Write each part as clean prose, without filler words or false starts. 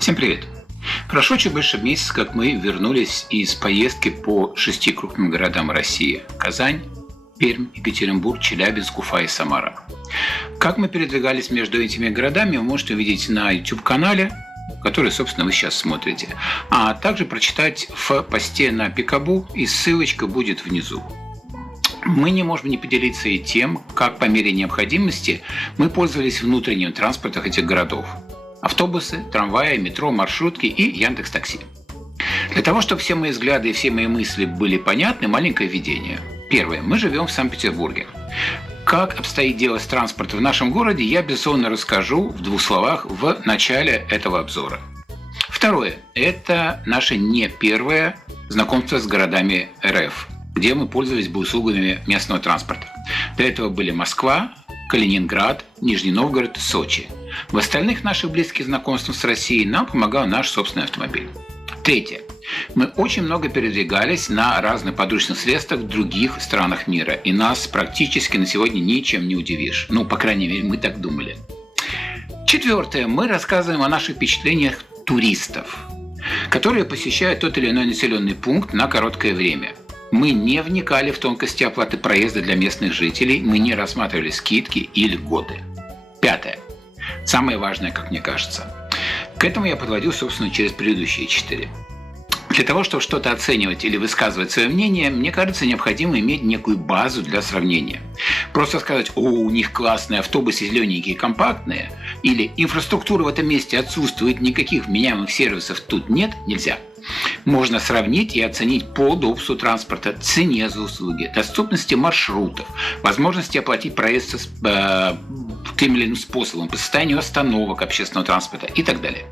Всем привет! Прошло чуть больше месяца, как мы вернулись из поездки по 6 крупным городам России: Казань, Пермь, Екатеринбург, Челябинск, Уфа и Самара. Как мы передвигались между этими городами, вы можете увидеть на YouTube-канале, который, собственно, вы сейчас смотрите, а также прочитать в посте на Пикабу, и ссылочка будет внизу. Мы не можем не поделиться и тем, как по мере необходимости мы пользовались внутренним транспортом этих городов: автобусы, трамваи, метро, маршрутки и Яндекс.Такси. Для того, чтобы все мои взгляды и все мои мысли были понятны, маленькое введение. Первое. Мы живем в Санкт-Петербурге. Как обстоит дело с транспортом в нашем городе, я, безусловно, расскажу в 2 словах в начале этого обзора. Второе. Это наше не первое знакомство с городами РФ, где мы пользовались бы услугами местного транспорта. До этого были Москва, Калининград, Нижний Новгород, Сочи. В остальных наших близких знакомствах с Россией нам помогал наш собственный автомобиль. Третье. Мы очень много передвигались на разных подручных средствах в других странах мира, и нас практически на сегодня ничем не удивишь. По крайней мере, мы так думали. Четвертое. Мы рассказываем о наших впечатлениях туристов, которые посещают тот или иной населенный пункт на короткое время. Мы не вникали в тонкости оплаты проезда для местных жителей, мы не рассматривали скидки и льготы. Пятое. Самое важное, как мне кажется. К этому я подводил, собственно, через предыдущие 4. Для того, чтобы что-то оценивать или высказывать свое мнение, мне кажется, необходимо иметь некую базу для сравнения. Просто сказать: «О, у них классные автобусы, зелененькие, компактные», или «инфраструктура в этом месте отсутствует, никаких вменяемых сервисов тут нет», нельзя. Можно сравнить и оценить по удобству транспорта, цене за услуги, доступности маршрутов, возможности оплатить проезд тем или иным способом, по состоянию остановок общественного транспорта и так далее.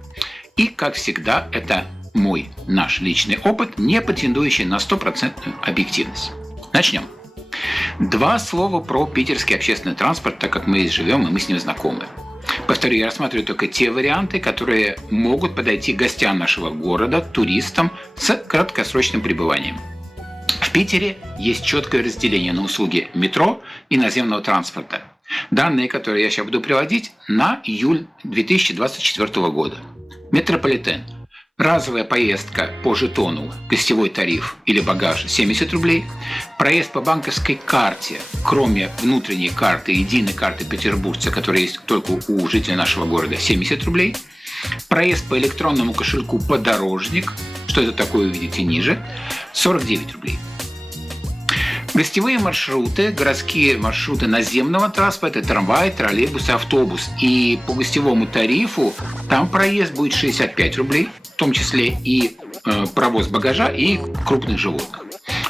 И, как всегда, это наш личный опыт, не претендующий на 100% объективность. Начнем. 2 слова про питерский общественный транспорт, так как мы здесь живем и мы с ним знакомы. Повторю, я рассматриваю только те варианты, которые могут подойти гостям нашего города, туристам с краткосрочным пребыванием. В Питере есть четкое разделение на услуги метро и наземного транспорта. Данные, которые я сейчас буду приводить, на июль 2024 года. Метрополитен. Разовая поездка по жетону, гостевой тариф или багаж 70 рублей. Проезд по банковской карте, кроме внутренней карты, единой карты петербуржца, которая есть только у жителей нашего города, 70 рублей. Проезд по электронному кошельку «Подорожник», что это такое, увидите ниже, 49 рублей. Гостевые маршруты, городские маршруты наземного транспорта, трамвай, троллейбус, автобус. И по гостевому тарифу там проезд будет 65 рублей, в том числе и провоз багажа и крупных животных.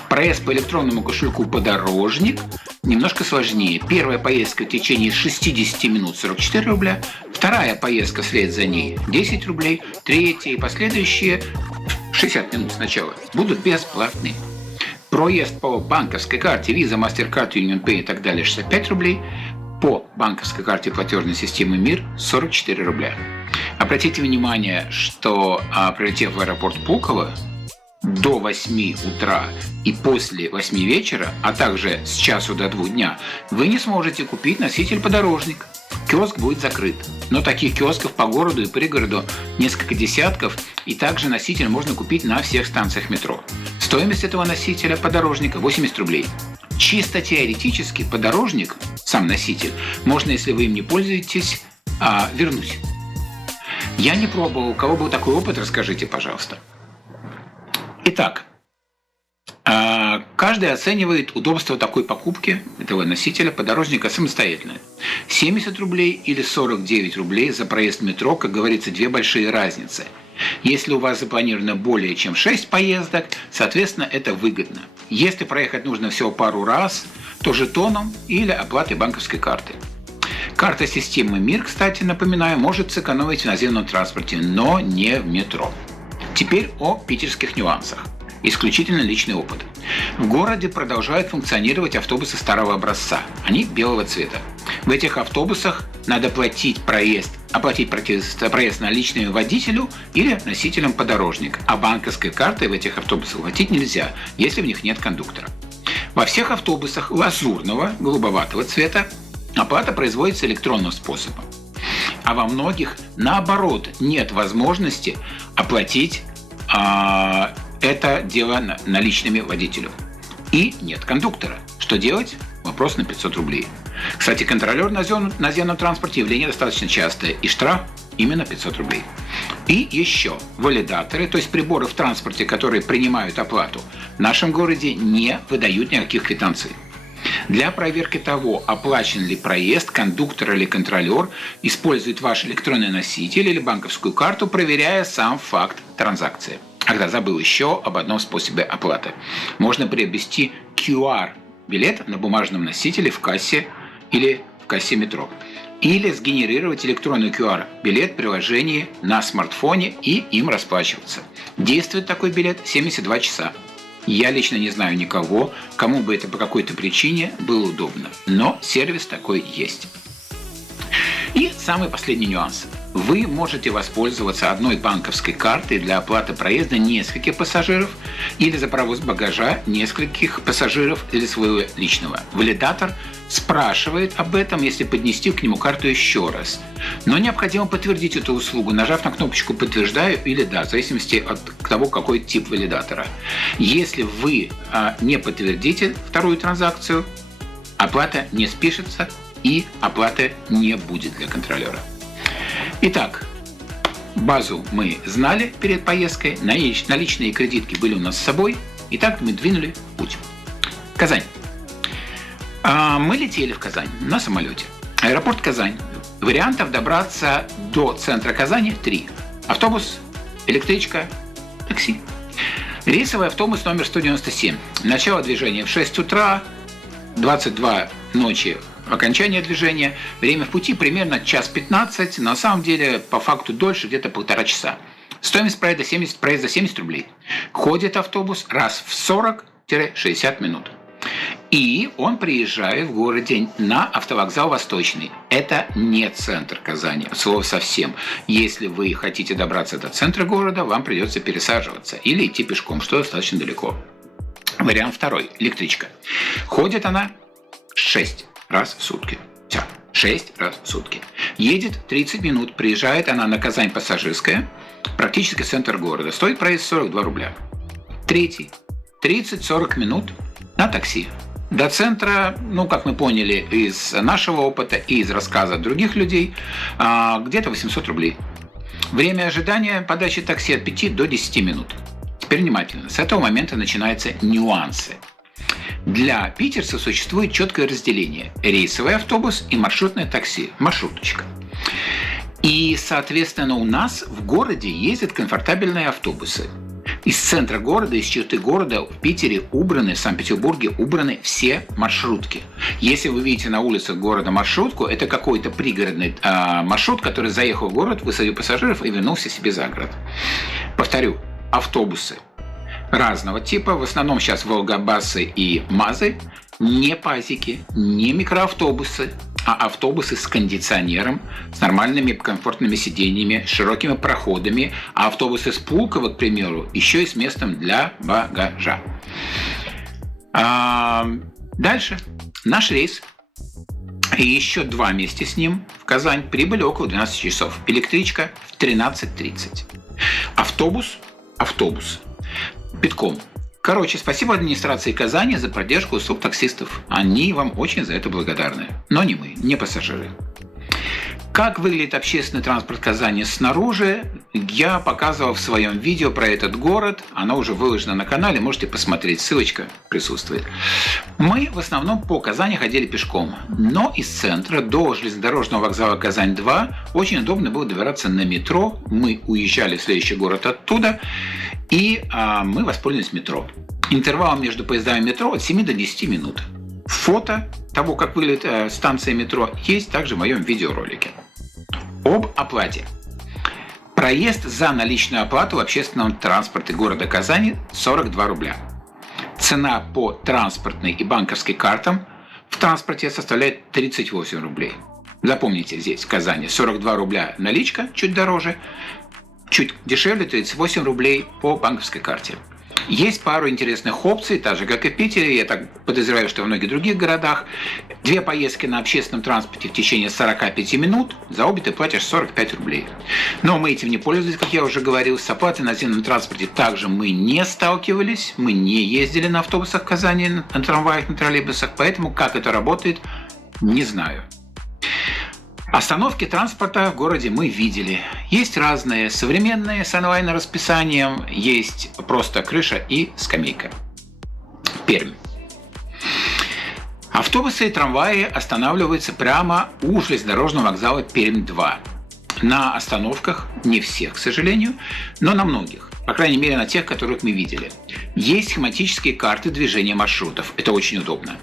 Проезд по электронному кошельку «Подорожник» немножко сложнее. Первая поездка в течение 60 минут 44 рубля, вторая поездка вслед за ней 10 рублей, третья и последующие 60 минут сначала будут бесплатны. Проезд по банковской карте Visa, MasterCard, UnionPay и так далее 65 рублей. По банковской карте платежной системы МИР 44 рубля. Обратите внимание, что прилетев в аэропорт Пулково до 8 утра и после 8 вечера, а также с часу до 2 дня, вы не сможете купить носитель «Подорожник». Киоск будет закрыт. Но таких киосков по городу и пригороду несколько десятков, и также носитель можно купить на всех станциях метро. Стоимость этого носителя «Подорожника» 80 рублей. Чисто теоретически «Подорожник», сам носитель, можно, если вы им не пользуетесь, вернуть. Я не пробовал. У кого был такой опыт, расскажите, пожалуйста. Итак, каждый оценивает удобство такой покупки этого носителя «Подорожника» самостоятельно. 70 рублей или 49 рублей за проезд в метро, как говорится, 2 большие разницы. Если у вас запланировано более чем 6 поездок, соответственно, это выгодно. Если проехать нужно всего пару раз, то жетоном или оплатой банковской карты. Карта системы МИР, кстати, напоминаю, может сэкономить в наземном транспорте, но не в метро. Теперь о питерских нюансах. Исключительно личный опыт. В городе продолжают функционировать автобусы старого образца. Они белого цвета. В этих автобусах надо оплатить проезд наличными водителю или носителям «Подорожник», а банковской картой в этих автобусах платить нельзя, если в них нет кондуктора. Во всех автобусах лазурного, голубоватого цвета оплата производится электронным способом. а во многих, наоборот, нет возможности оплатить это дело наличными водителю. И нет кондуктора. Что делать? Вопрос на 500 рублей. Кстати, контролер на наземном транспорте явление достаточно частое, и штраф именно 500 рублей. И еще валидаторы, то есть приборы в транспорте, которые принимают оплату, в нашем городе не выдают никаких квитанций. Для проверки того, оплачен ли проезд, кондуктор или контролер использует ваш электронный носитель или банковскую карту, проверяя сам факт транзакции. Ах, забыл еще об одном способе оплаты. Можно приобрести QR-билет на бумажном носителе в кассе или в кассе метро. Или сгенерировать электронный QR-билет в приложении на смартфоне и им расплачиваться. Действует такой билет 72 часа. Я лично не знаю никого, кому бы это по какой-то причине было удобно. Но сервис такой есть. И самый последний нюанс. Вы можете воспользоваться одной банковской картой для оплаты проезда нескольких пассажиров или за провоз багажа нескольких пассажиров или своего личного. Валидатор спрашивает об этом, если поднести к нему карту еще раз. Но необходимо подтвердить эту услугу, нажав на кнопочку «Подтверждаю» или «Да», в зависимости от того, какой тип валидатора. Если вы не подтвердите вторую транзакцию, оплата не спишется и оплаты не будет для контролера. Итак, базу мы знали перед поездкой, наличные кредитки были у нас с собой, и так мы двинули в путь. Казань. Мы летели в Казань на самолете. Аэропорт Казань. Вариантов добраться до центра Казани 3. Автобус, электричка, такси. Рейсовый автобус номер 197. Начало движения в 6 утра, 22 ночи окончание движения. Время в пути примерно час 15. На самом деле, по факту дольше, где-то 1,5 часа. Стоимость проезда 70 рублей. Ходит автобус раз в 40-60 минут. И он приезжает в городе на автовокзал Восточный. Это не центр Казани, слово совсем. Если вы хотите добраться до центра города, вам придется пересаживаться или идти пешком, что достаточно далеко. Вариант второй. Электричка. Ходит она 6 раз в сутки. Все. 6 раз в сутки. Едет 30 минут. Приезжает она на Казань Пассажирская. Практически центр города. Стоит проезд 42 рубля. Третий. 30-40 минут на такси. До центра, как мы поняли из нашего опыта и из рассказа других людей, где-то 800 рублей. Время ожидания подачи такси от 5 до 10 минут. Теперь внимательно. С этого момента начинаются нюансы. Для питерцев существует четкое разделение. Рейсовый автобус и маршрутное такси. Маршруточка. И, соответственно, у нас в городе ездят комфортабельные автобусы. Из центра города, из черты города в Питере убраны, в Санкт-Петербурге убраны все маршрутки. Если вы видите на улицах города маршрутку, это какой-то пригородный маршрут, который заехал в город, высадил пассажиров и вернулся себе за город. Повторю, автобусы разного типа, в основном сейчас Волгобасы и МАЗы, не пазики, не микроавтобусы, а автобусы с кондиционером, с нормальными комфортными сиденьями, с широкими проходами, а автобусы с Пулково, к примеру, еще и с местом для багажа. Дальше. Наш рейс и еще 2 вместе с ним в Казань прибыли около 12 часов. Электричка в 13:30. Автобус пятком. Короче, спасибо администрации Казани за поддержку услуг таксистов. Они вам очень за это благодарны. Но не мы, не пассажиры. Как выглядит общественный транспорт Казани снаружи, я показывал в своем видео про этот город. Оно уже выложено на канале, можете посмотреть, ссылочка присутствует. Мы в основном по Казани ходили пешком, но из центра до железнодорожного вокзала Казань-2 очень удобно было добираться на метро. Мы уезжали в следующий город оттуда, и мы воспользовались метро. Интервал между поездами метро от 7 до 10 минут. Фото того, как выглядит станция метро, есть также в моем видеоролике. Об оплате. Проезд за наличную оплату в общественном транспорте города Казани 42 рубля. Цена по транспортной и банковской картам в транспорте составляет 38 рублей. Запомните, здесь в Казани 42 рубля наличка, чуть дороже, чуть дешевле 38 рублей по банковской карте. Есть пару интересных опций, так же, как и в Питере, я так подозреваю, что в многих других городах. 2 поездки на общественном транспорте в течение 45 минут, за обе ты платишь 45 рублей. Но мы этим не пользовались, как я уже говорил. С оплатой на наземном транспорте также мы не сталкивались, мы не ездили на автобусах в Казани, на трамваях, на троллейбусах, поэтому как это работает, не знаю. Остановки транспорта в городе мы видели. Есть разные, современные с онлайн-расписанием, есть просто крыша и скамейка. Пермь. Автобусы и трамваи останавливаются прямо у железнодорожного вокзала Пермь-2. На остановках, не всех, к сожалению, но на многих. По крайней мере, на тех, которых мы видели. Есть схематические карты движения маршрутов. Это очень удобно.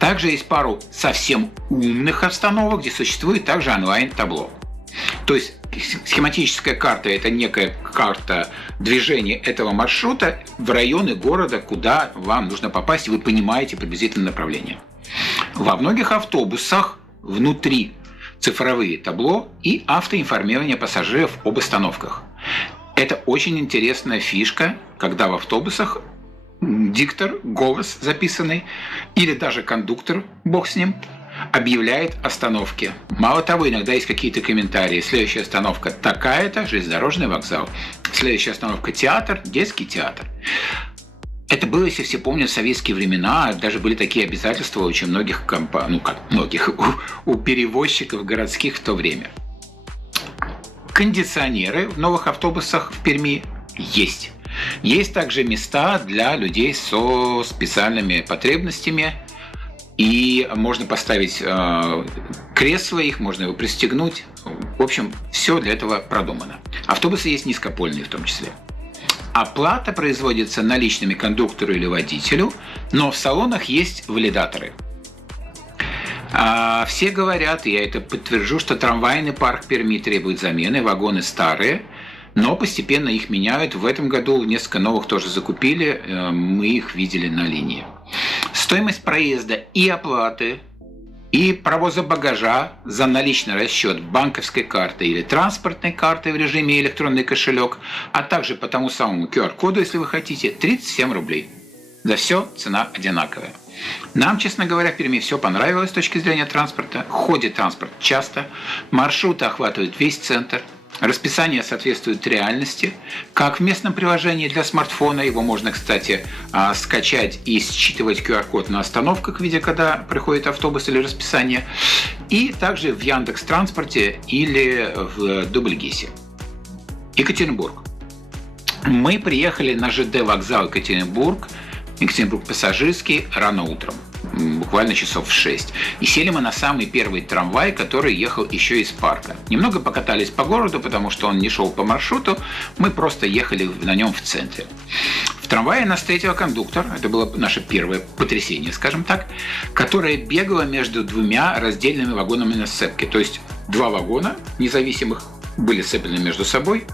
Также есть пару совсем умных остановок, где существует также онлайн-табло. То есть схематическая карта – это некая карта движения этого маршрута в районы города, куда вам нужно попасть, и вы понимаете приблизительное направление. Во многих автобусах внутри цифровые табло и автоинформирование пассажиров об остановках. Это очень интересная фишка, когда в автобусах диктор, голос записанный, или даже кондуктор, бог с ним, объявляет остановки. Мало того, иногда есть какие-то комментарии. Следующая остановка такая-то, железнодорожный вокзал. Следующая остановка театр, детский театр. Это было, если все помнят, в советские времена. Даже были такие обязательства у очень многих у перевозчиков городских в то время. Кондиционеры в новых автобусах в Перми есть. Есть также места для людей со специальными потребностями. И можно поставить кресло их, можно его пристегнуть. В общем, все для этого продумано. Автобусы есть низкопольные в том числе. Оплата производится наличными кондуктору или водителю, но в салонах есть валидаторы. Все говорят, и я это подтвержу, что трамвайный парк Перми требует замены, вагоны старые, но постепенно их меняют. В этом году несколько новых тоже закупили, мы их видели на линии. Стоимость проезда и оплаты, и провоза багажа за наличный расчет банковской карты или транспортной карты в режиме электронный кошелек, а также по тому самому QR-коду, если вы хотите, 37 рублей. За все цена одинаковая. Нам, честно говоря, в Перми все понравилось с точки зрения транспорта. Ходит транспорт часто, маршруты охватывают весь центр. Расписание соответствует реальности, как в местном приложении для смартфона. Его можно, кстати, скачать и считывать QR-код на остановках, видя, когда приходит автобус или расписание. И также в Яндекс.Транспорте или в Дубльгесе. Екатеринбург. Мы приехали на ЖД вокзал Екатеринбург пассажирский рано утром, буквально часов в 6. И сели мы на самый первый трамвай, который ехал еще из парка. Немного покатались по городу, потому что он не шел по маршруту, мы просто ехали на нем в центре. В трамвае нас встретил кондуктор, это было наше первое потрясение, скажем так, которое бегало между 2 раздельными вагонами на сцепке. То есть 2 вагона независимых были сцеплены между собой,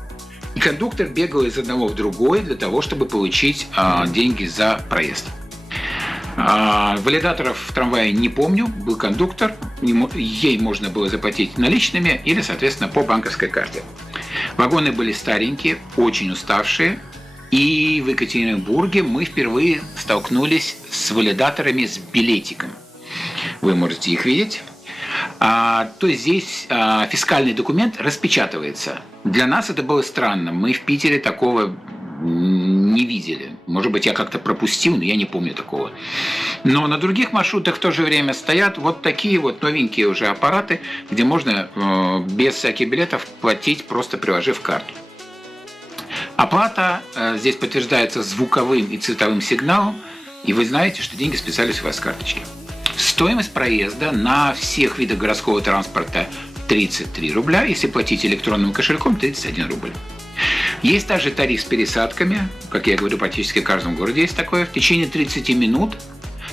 и кондуктор бегал из одного в другой для того, чтобы получить деньги за проезд. Валидаторов в трамвае не помню, был кондуктор, ей можно было заплатить наличными или, соответственно, по банковской карте. Вагоны были старенькие, очень уставшие, и в Екатеринбурге мы впервые столкнулись с валидаторами с билетиком. Вы можете их видеть. То есть здесь фискальный документ распечатывается. Для нас это было странно. Мы в Питере такого не видели. Может быть, я как-то пропустил, но я не помню такого. Но на других маршрутах в то же время стоят вот такие вот новенькие уже аппараты, где можно без всяких билетов платить, просто приложив карту. Оплата здесь подтверждается звуковым и цветовым сигналом, и вы знаете, что деньги списались у вас с карточки. Стоимость проезда на всех видах городского транспорта 33 рубля, если платить электронным кошельком 31 рубль. Есть также тариф с пересадками, как я говорю, практически в каждом городе есть такое, в течение 30 минут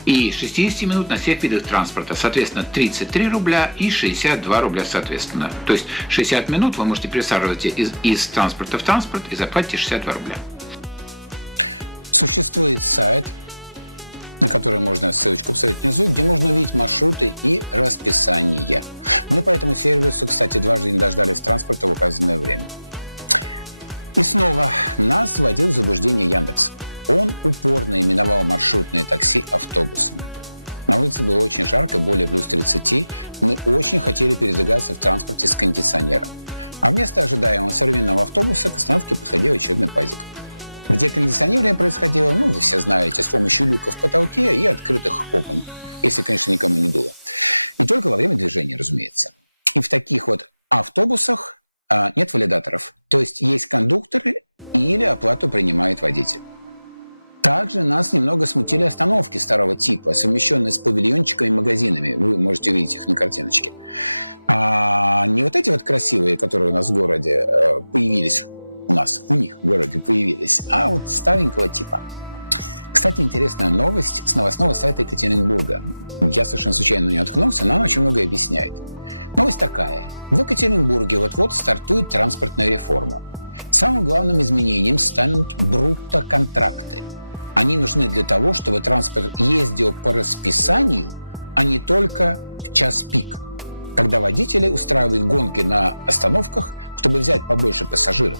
и 60 минут на всех видах транспорта, соответственно, 33 рубля и 62 рубля соответственно. То есть 60 минут вы можете пересаживать из транспорта в транспорт и заплатите 62 рубля. Существует сайт, на который можно ссылочку вставить внизу, где можно увидеть маршруты и расписание. Мы по этому сервису, кстати, дважды не дождались транспорта в указанное время. И снова нас вводил в заблуждение Яндекс. Он упорно именовал маршрутные такси автобусами. На улице было очень жарко, более плюс 30. Мы очень хотели передвигаться в транспорте с кондиционером. А вместо ожидаемого современного автобуса к остановке подходил очередной пазик, где кондиционирование происходило, вы все знаете, с помощью люка в потолке и открытых окон, если, конечно, никому не дуло. И только во время движения, разумеется. И в таких вот автобусах нет валидаторов. То есть есть кондукторы или оплату принимает водитель. Также нас немного смутили остановки старого типа, совмещенные с павильончиками и магазинами. Вы можете увидеть их на картиночке. Не вот эти вот красивые, которые у нас в городе появились, у них в городе появились, а вот старенького типа. Кстати, интересная новость с новостного сайта Екатеринбурга. Я совершенно случайно на нее наткнулся, но она очень многое объясняет. Новость такая. В Екатеринбурге вот-вот стартует транспортная реформа. Самым главным изменением станут брутто-контракты. Они нужны для того, чтобы транспорт ездил по расписанию, а не только в час пик, когда водители устраивают гонки на остановках, чтобы взять побольше пассажиров.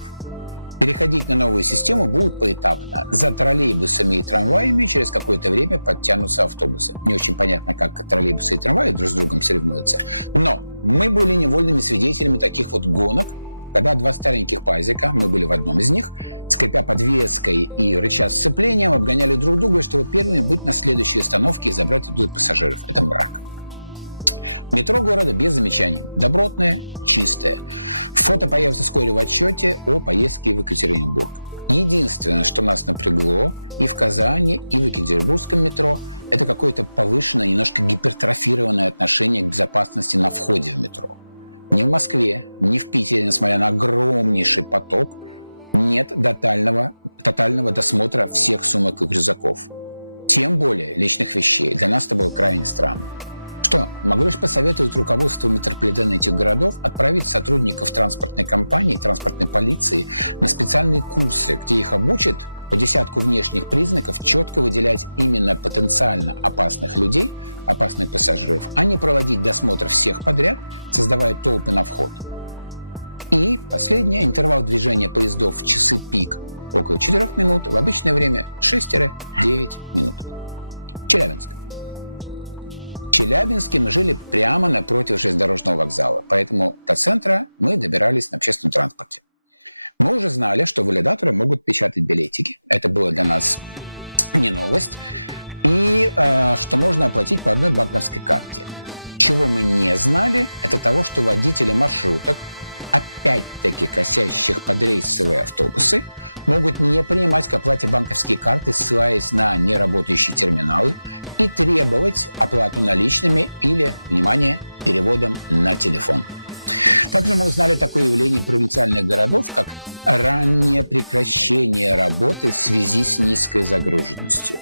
Переходить на новую систему будут поэтапно. За троллейбусами и трамваями через какое-то время подтянутся автобусы. Не очень понятно, как троллейбусы и трамваи друг с другом соревнуются. Но мы были невольными свидетелями таких вот гонок, когда два стареньких пазика, мы были в одном из них, скрипя подвеской и рыча сцеплением, обгоняли друг друга, чтобы первыми быть на следующей остановке и забрать оттуда пассажиров. Это мрак. Метро города без замечаний. Добротное, чистое. Фото появится вскоре в отчете о поездке в Екатеринбург. Единственное, что нас напрягло и в Казани, и в Екатеринбургском метро, это какое-то повышенное, немножко гипертрофированное отношение к безопасности на входе в метро. Ни в Москве, ни в Питере, несмотря на огромнейший поток, нет тотального досмотра всех сумок и рюкзаков. Тем более личных вещей. Для нас это было крайне странно. Что, могу лишь посоветовать руководству метрополитена этих городов отправить сотрудников транспортной компании, транспортной полиции на специальные курсы, где их обучат по десятку внешних признаков четко выделять именно потенциально опасных людей, опасных пассажиров, а не проводить досмотр всех подряд, создавая толпы на вход. И последнее, интервал движения поездов в часы пик около 4 минут, в обычное время 6-9 минут. Челябинск. В Челябинске мы жили прямо напротив железнодорожного вокзала, поэтому до центра мы добирались на общественном транспорте. Мы уже знали, что валидаторы могут печатать билетики. Это было для нас не новость. И что можно оплатить по одной банковской карте. Чего мы не знали, это того, что водители маршруток, опять-таки косящих под рейсовые автобусы, могут не принимать к оплате банковские карты, ссылаясь на неработающие терминалы, и требовать оплату наличными или, внимание, переводом на телефон. Также мы узнали такое явление провинциальных городов, как раннее прекращение работы в связи с низкой загруженностью.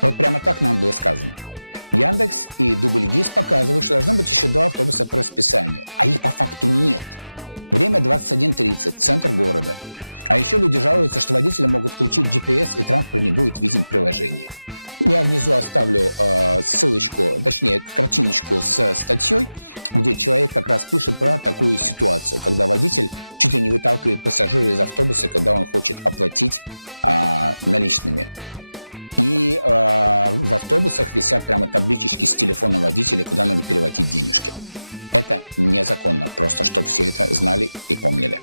Вот прямо так нам было сказано. Яндекс и Дубльгиз показывают, что должно быть еще 2 автобуса по расписанию, а их по факту нет. Время 21:30, центр города. А еще люди жалуются, что водители могут включить GPS, и транспорт не будет виден в приложении. Я внизу оставлю ссылочку, точнее, картиночку с статьей, где человек как раз пишет про такую ситуацию, когда водитель чуть ли не выталкивает пассажира из автобуса, когда он хочет оплатить наличными. И в автобусах висят прямо табличечки с телефоном водителя, куда надо переводить денежки. Это незаконно, просто чтобы все это знали и помнили.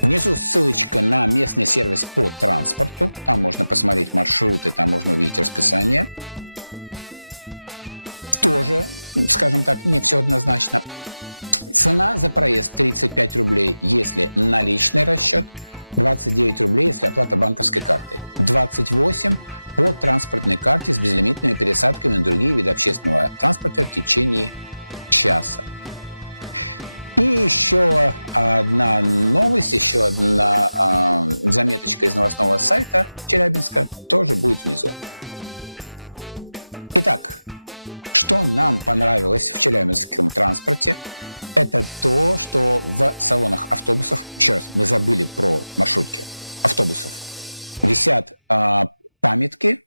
Внизу ссылочка на местный сервис по транспорту. Там можно посмотреть маршруты, там можно увидеть расписание. Тоже, скажем так, не все однозначно. Цена за проезд 35 рублей, если наличный расчет, 29 рублей, если оплата банковской картой, 28 по транспортной карте с безлимитными пересадками на другие виды общественного транспорта в течение часа. И еще одна новость, еще одна заметочка из новостного сайта Челябинска тоже будет внизу. Итак, что нам понравилось в челябинском транспорте, это то, что в салонах автобусов, еще раз, мы забыли про маршрутки, автобусов, висят памятки,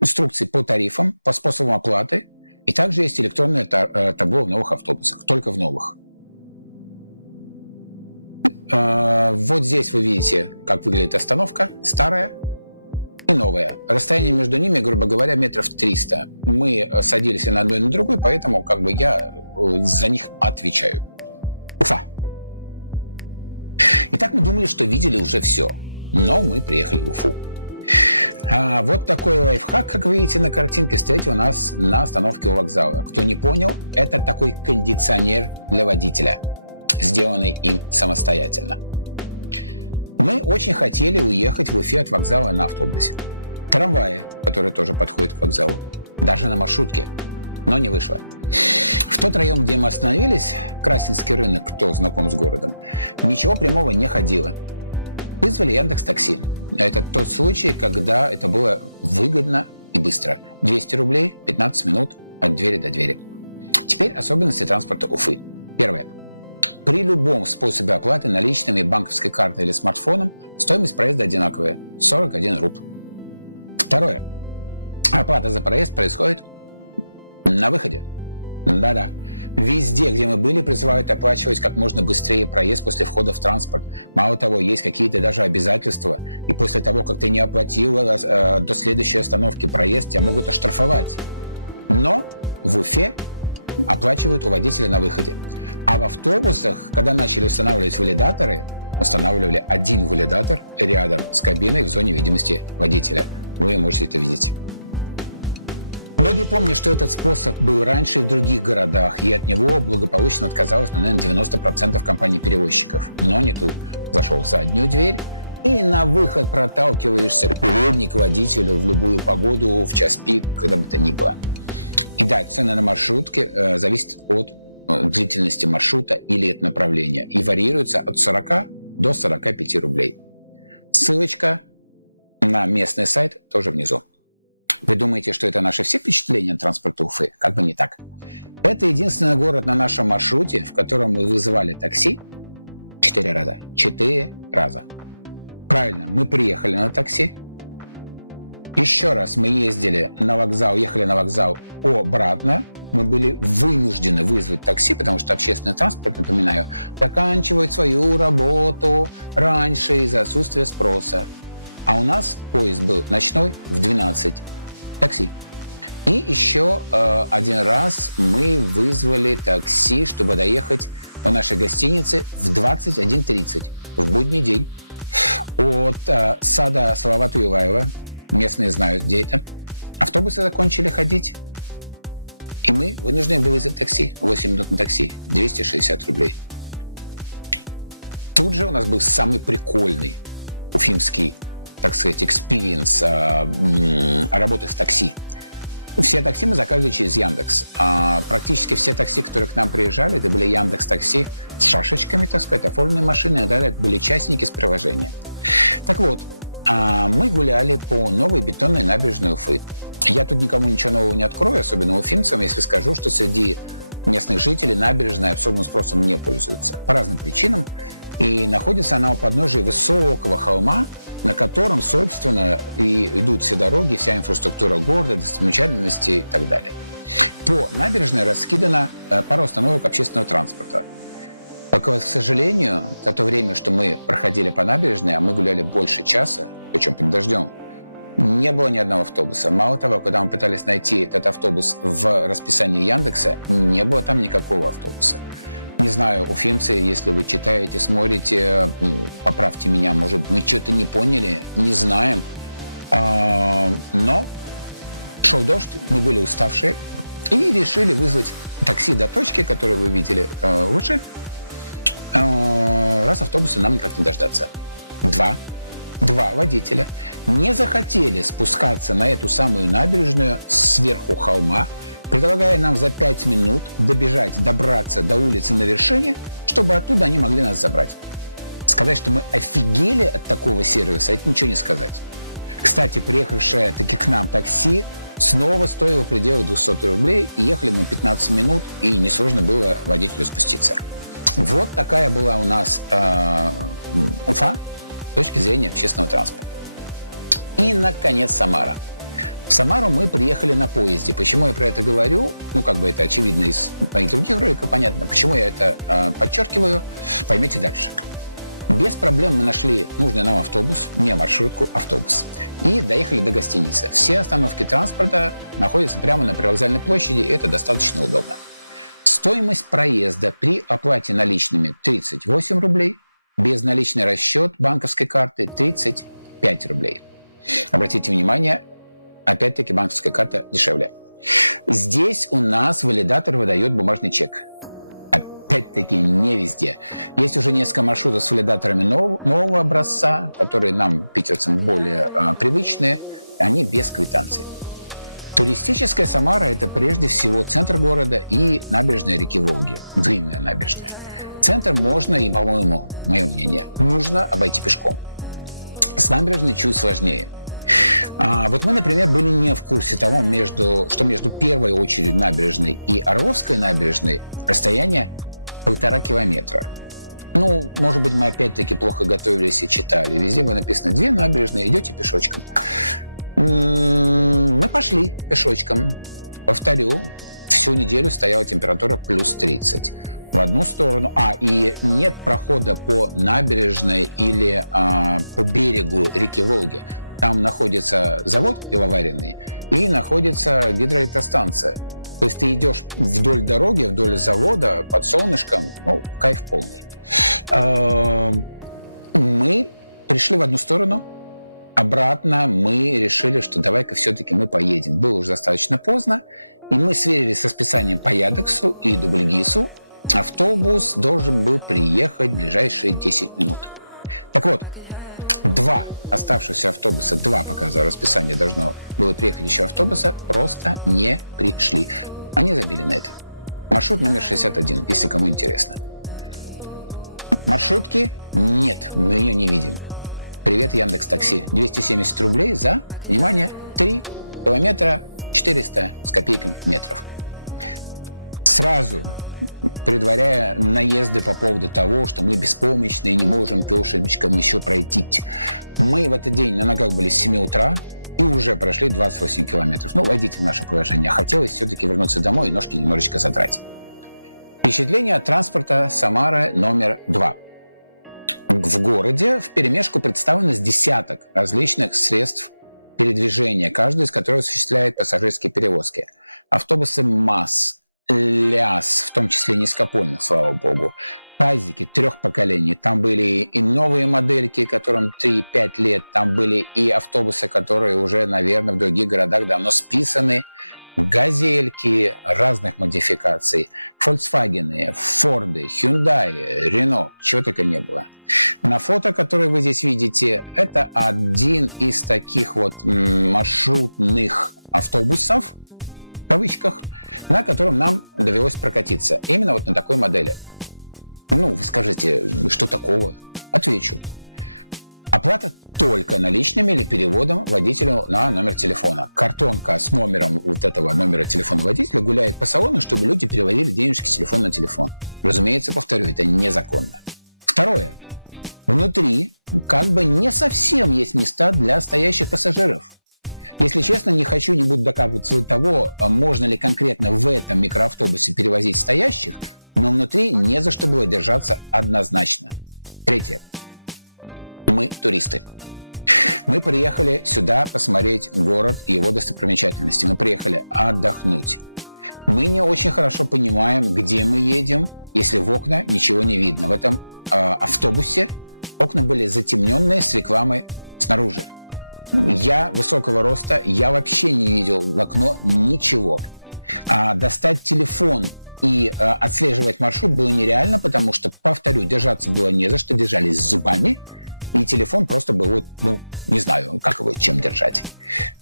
инструкции по тарифам, по способам оплаты, и также есть электронное табло в новых автобусах, только в новых. Вот здесь вы видите, как выглядит остановка, старая и новая. Расстояние между ними, грубо говоря, метров 300. Мы садились и на одной, и на другой, поэтому как бы я за них отвечаю. Уфа. Итак, мы думали, что видели уже все, но мы приехали в Уфу. Вот такой лайфхак, как вы видите на картинке, встретил нас на остановке у вокзала. Кто не понял, это такой кондиционер для водителя, сделанный им самостоятельно. Мы очень хотели уехать в Уфе от вокзала на автобусе. Трамвае, который тоже подходит к вокзалу. Даже на маршрутке. Но не вышло. В тот район, где мы остановились, Красинский рынок, кто знаком с городом, ничего прямого не ходило. Вызвали Яндекс.Такси. Это тот случай, когда это было выгодно и быстро. 200 рублей, 15 минут от двери до двери. Теперь особенности транспорта Уфы. Первое. При любом способе оплаты наличными, банковской картой или смартфоном стоимость проезда одинаковая – 41 рубль. Второе. Оплата за проезд происходит на выходе. Да-да. Везде, где мы были, призывают оплачивать как можно быстрее проезд после входа в транспорт. Мало того, есть какие-то даже обязательства. И после того, как ты не оплатил до следующей остановки проезд, тебя могут оштрафовать. Но в Уфе оплачивают у водителя на выходе. А в автобусах, когда начали устанавливать валидаторы, устанавливали один валидатор рядом с кабиной в зоне видимости водителя. Вы можете это видеть. Многие помнят, что этот способ был раньше и в других городах, и от него благополучно отказалось, наверное, 90% компаний-перевозчиков. Но не тут. Зашел в заднюю дверь и на выход проталкиваешься к водителю в любую погоду, в час пик, когда бы то ни было. И да, цены на маршрутке зависят от длительности маршрута или от направления и варьируются от 40 до 45 рублей. Ссылочка на местный сайт тоже внизу. Вы думаете, что это наши все впечатления от транспорта Уфы? Как бы не так. Это единственный город на нашем маршруте, в котором мы вызывали такси 4 раза. 4 раза. Правильно, мы приехали на такси. Еще раз мы ездили на вокзал, ехали на вокзал обратно. Мы были вынуждены вызвать такси, потому что общественный транспорт, напоминаю, заканчивает свою работу раньше из-за отсутствия спроса. А у нас поезд был ночной в 12. Такси. И еще один раз мы вызвали такси, чтобы доехать до нашей гостиницы в 21:30 в будний день от сада Салавата Юлаева. Местные знают, где это. Автобусы закончили ходить, и мы вынуждены были вызвать такси. 8 минут на такси, 260 рублей. Тут же у нас был самый прикольный уфимский, так сказать, экспириенс работы с такси. Все такси мы заказывали через Яндекс. Практически все такси, которые к нам приезжали, это были Яндекс.Такси с шашечками, так сказать, оформленные машины, и далее это были частники с приложения. Так вот, мы гуляли по новой бетонной набережной Уфы. Я тут никому ничего нового не открою, особенно уфимцам, если скажу, что среди местных жителей набережная особым спросом не пользуется. По разным причинам. И находится она у подножия высокого холма, на котором, собственно, и идут все дороги, вся инфраструктура города, достопримечательности и так далее. По набережной раскидано пару остановок общественного транспорта. Только, к сожалению, за то время, что мы проходили по набережной, а мы гуляли больше часа, причем под дождем, не было ни одного автобуса. Мало того, когда мы пытались найти этот автобус в расписании Яндекса, не было там никакого автобуса. Не знаю, уфимцы, если вы читаете, смотрите, поправьте меня, может, мы что-то не поняли, не знаем. Но шел дождь, мы были уставшие и решили вызвать такси до точки, которую вы видели выше, раз автобуса нам никак не дождаться. Два водителя не захотели спускаться на эту самую набережную сверху холма, предлагая нам за 5 минут добраться до улицы на вершине, чтобы оттуда они могли нас забрать. Сказать, что мы офигели от такого сервиса, это ничего не сказать. Кстати, приехавшее таки к нам такси снова стоило в пределах 200 рублей, и ехали мы 15 минут, и несложно было водителю спуститься. Вот такая была у нас Уфа с точки зрения общественного транспорта. И, наконец, Самара. В Самару мы приехали на поезде. Почему я про это говорю? Это очевидно из моих других роликов, понятно. Почему я это подчеркиваю, поймете дальше. Без проблем мы нашли нужный нам автобус, не маршрутку, автобус. И доехали до гостиницы. Все остановки транспорта находятся прямо на привокзальной площади, и это достаточно удобно. Стоимость проезда при оплате наличными 38 рублей, безналичный расчет банковской карты 35 рублей. Обратите внимание, опять-таки банковская карта дешевле. Здесь у нас валидатор выдает бумажный чек. Опять-таки не везде. Есть уже несколько маршрутов с валидаторами нового образца, которые нам, питерцам, более привычные. Они без квитанций. Туристическая Самара – это прежде всего центр города и набережная реки Волги. Длинная набережная. Центр можно и, по-моему, мое мнение, нужно обойти пешком. С набережной чуть сложнее. Вот мы, например, были не в курсе того, что между первой очередью набережной и Орловской набережной расстояние 1,5 километра. Ну, может быть, мы опять-таки плохо готовились и читали. Везде было написано 2 набережные, идете пешочком. Мы пошли пешочком. Повторю, всю неделю стояла температура плюс 30. В одну сторону. И нет прохода по набережной или по берегу реки Волги. Там находится завод пивоваренный и находится гидроэлектростанция. То есть ты идешь вдоль дороги, вдоль завода, под солнышком, кайф полный. Мы пришли в одну сторону, обратно мы решили, что давай-ка все-таки мы поедем. Было уже достаточно поздно, и мы сверились с расписанием по Яндексу и Дубльгису. Автобус должен был приехать в ближайшие 10 минут. Так вот, 2 оставшихся автобуса, 2 показывая расписание, должно было приехать еще автобуса, просто не пришли. Они забили на это. Маршрут номер 61, если кому интересно. Маршрутки нет, мы ее не видим. Привет, Яндекс.Такси. 270 рублей за, внимание, 3 километра 400 с копейками метров. Сразу предваряя наезды по поводу того, что мы беспомощны и не можем пешечком еще пройти. Мы в этот день на ногах были с 7 утра и уже прошли 28 километров. Войдите в наше положение. Хотелось все-таки вернуться домой и ножки немножечко задрать. Впечатление от транспорта Самары номер 2. В городе вперемешку представлено с десяток различных средств передвижения, каждый из которых осуществляет пассажирские перевозки. Автобусы МАЗ, ЛЯЗ, в том числе низкопольных, слава богу, пазики 3 поколений. Там были и новые модельки, которым 3-5 лет, там были и автобусы, которые уже, наверное, в других городах давно списаны, газельки разных модификаций, Volkswagen, Ford, Hyundai, Renault, чего только не было. На фото, которое вы здесь видите, это один из таких вот маршрутных автобусов, в кавычках, на котором нам довелось прокатиться. Именно вот на такой модели. Вы скажете, что такого? Отвечу. Оплата только наличными или переводом водителю на номер телефона. Картонка с номером вот этого номера телефона водителя гуляет по салону, чтобы люди переводили денежки с телефона на телефон. Разумеется, повторю, это незаконно. Второе. Внутри не совсем есть места для стоящих пассажиров. Если честно, не буду докапываться до того, можно ли конкретно в этом микроавтобусе перевозить стоящих, но внутри не за что было держаться однозначно. Третье. Мы туристы. Мы приехали сюда посмотреть город и его достопримечательности. Мы приехали отдохнуть. Мы не очень хорошо понимаем, где мы едем, если в окна ничего не видно. В этом автобусе окна были затемненные с рекламой снаружи. Я высокого роста, я вообще не видел в окно ничего. Достать телефон и отслеживать маршрут было нереально, потому что, повторю, держаться было не за что, держались зубами, и телефон просто был, не знаю, как его, чем держать.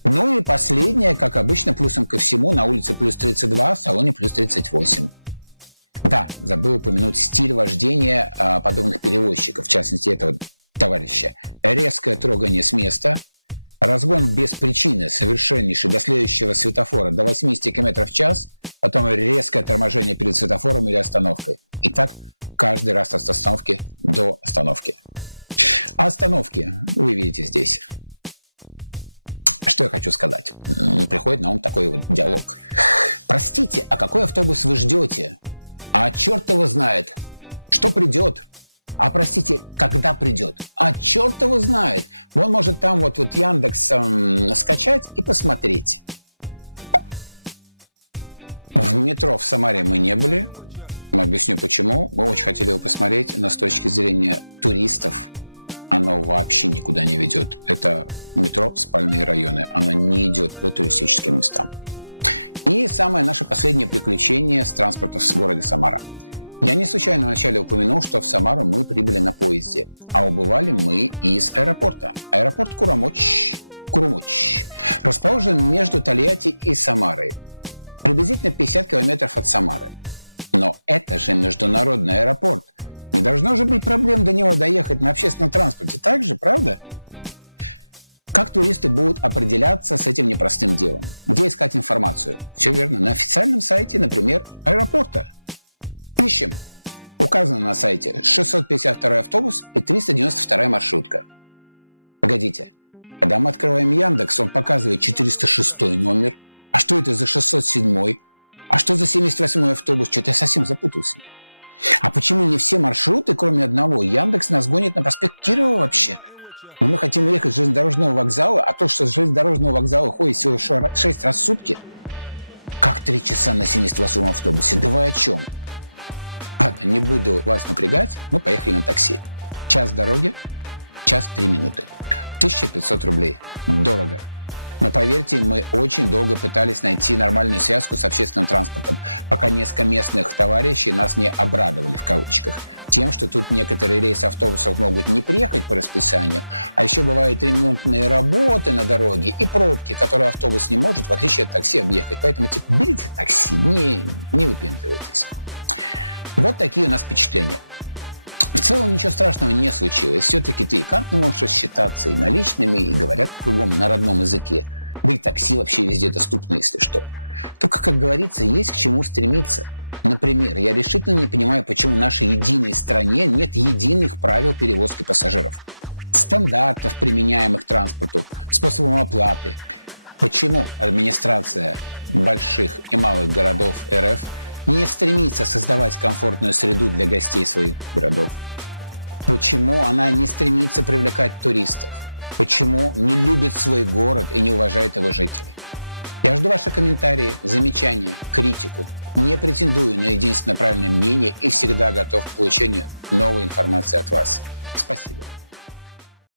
И последнее, как обычно, плюсом ко всему, на улице плюс 32, в салоне плюс 38. Да, забыл упомянуть стиль вождения подобных перевозчиков, в частности, этого товарища. Резкое трогание с места, разгон без причины, совершеннейший, до следующего светофора, до 80 км в час, потом резкое торможение перед светофором или остановкой. И так каждый раз от остановки до остановки. А остановки вы видите здесь. Что я хочу сказать? Приходит на ум такой вот диалог. Простите, а какой автобус вы ждете? А черт его знает, что придет. А простите, когда придет? А черт его знает. Он может там вот Яндекс скачать и посмотреть. В метро в Самаре мы не были. Объясню почему. Мы очень хотели его посмотреть, но с точки зрения туристов оно вообще никуда не ведет. Это метро, спальные районы. Оно не идет по туристическим местам. И самое наше последнее приключение с транспортом в городе Самара. Я не случайно вначале упомянул, что в Самару мы прибыли на поезде, а убывали мы из аэропорта. Аэропорт Курумоч расположен между Тольятти и Самарой. Приблизительно 50 километров от Самары. Но это же международный аэропорт. Не должно же быть проблем до него доехать на общественном транспорте. Так же, правда? Как туристы будут определяться с этим непростым делом? Где искать информацию? Все верно. На официальном сайте, например, аэропорта. Ищем. Указано на сайте 652 автобус и 392 маршрутка. Погодите. Когда мы открываем Яндекс, он показывает 406 номер. А что это за 607? А что за 78 автобус? Что-то я совсем запутался. А почему не все маршруты, кроме одного? Яндекс нас гонит на проспект Кирова вообще. Мы хотим ехать с железнодорожного вокзала, а то, что с железнодорожного вокзала ходит всего 6 раз в сутки. Как 3 часа на 78 автобусе? Да вы о чем? Ладно, не буду вас напрягать, мы поехали на такси. Час дороги, час 3 минуты. 1500 рублей. Дорого. Но поверьте, мы очень долго пытались найти нормальную связку с общественным транспортом, пока несколько местных товарищей нас не обрадовали, в кавычках, тем, что тут некоторые рейсы автобусов могут не приехать по расписанию, а еще бывают ремонтные работы на дороге и пробки, которые автобус не может, в отличие от такси, объехать. Поэтому берите такси, не выпендривайтесь. Вот такие у нас впечатления. В целом ничего страшного не случилось. Все-таки ты и карты можешь рассчитаться, и наличными, и говорят кругом на родном языке. Да и такси вообще везде доступно, если что. Только, как говорится, есть к чему стремиться. Например, я решительно не понимаю, почему в нашей единой стране нет единых правил перевозки пассажиров. Стандартов, применяемых к транспорту, способов оплаты. Почему администрация больших и малых городов РФ не стремится создавать комфортную среду для гостей своих городов? Почему она не стремится привлекать туристов? Почему не любит свой город и не уважает его жителей? Я жду ваши комментарии, замечания, критику. Не претендую на единственно правильное мнение и всегда готов к получению новой информации от вас. Спасибо.